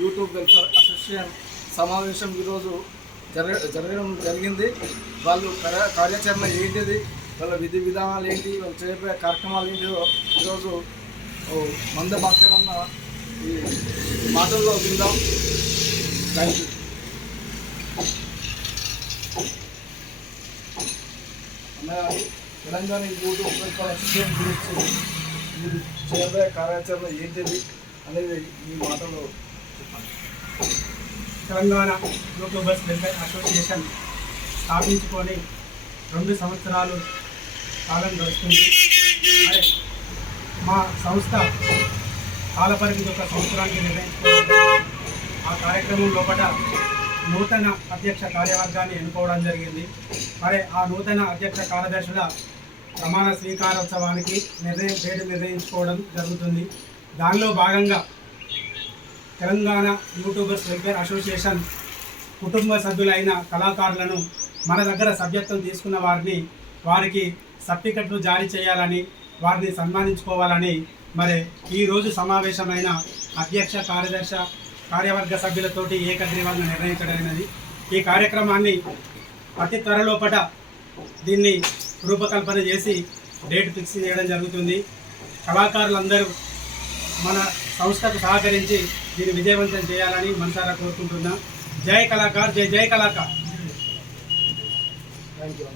YouTube welfare association సమావేశం ఈరోజు జరగడం జరిగింది. వాళ్ళు కార్యాచరణ ఏంటిది, వాళ్ళ విధి విధానాలు ఏంటి, వాళ్ళు చేపే కార్యక్రమాలు ఏంటిదో ఈరోజు మంద భాస్కర్ అన్న ఈ మాటల్లో విందాం. Thank you. Telangana YouTube welfare association గురించి మీరు చేయబోయే కార్యాచరణ ఏంటిది అనేది మీ మాటలో చెప్పండి. తెలంగాణ యూట్యూబర్స్ వెల్ఫేర్ అసోసియేషన్ స్థాపించుకొని 2 సంవత్సరాలు కాలం గడుస్తుంది. అదే మా సంస్థ కాలపరిమితి 1 సంవత్సరానికి నిర్ణయించుకోవడం, ఆ కార్యక్రమం లోపల నూతన అధ్యక్ష కార్యవర్గాన్ని ఎన్నుకోవడం జరిగింది. మరి ఆ నూతన అధ్యక్ష కార్యదర్శుల ప్రమాణ స్వీకారోత్సవానికి డేటు నిర్ణయించుకోవడం జరుగుతుంది. దానిలో భాగంగా తెలంగాణ యూట్యూబర్స్ వెల్ఫేర్ అసోసియేషన్ కుటుంబ సభ్యులైన కళాకారులను మన దగ్గర సభ్యత్వం తీసుకున్న వారికి సర్టిఫికెట్లు జారీ చేయాలని, వారిని సన్మానించుకోవాలని మరి ఈరోజు సమావేశమైన అధ్యక్ష కార్యవర్గ సభ్యులతోటి ఏకగ్రీవంగా నిర్ణయించడమైనది. ఈ కార్యక్రమాన్ని అతి త్వరలోపట దీన్ని రూపకల్పన చేసి డేట్ ఫిక్స్ చేయడం జరుగుతుంది. కళాకారులందరూ మన సంస్థకు సహకరించి దీన్ని విజయవంతం చేయాలని మనసారా కోరుకుంటున్నాం. జై కళాకార్, జై జై కళాకార్. Thank you.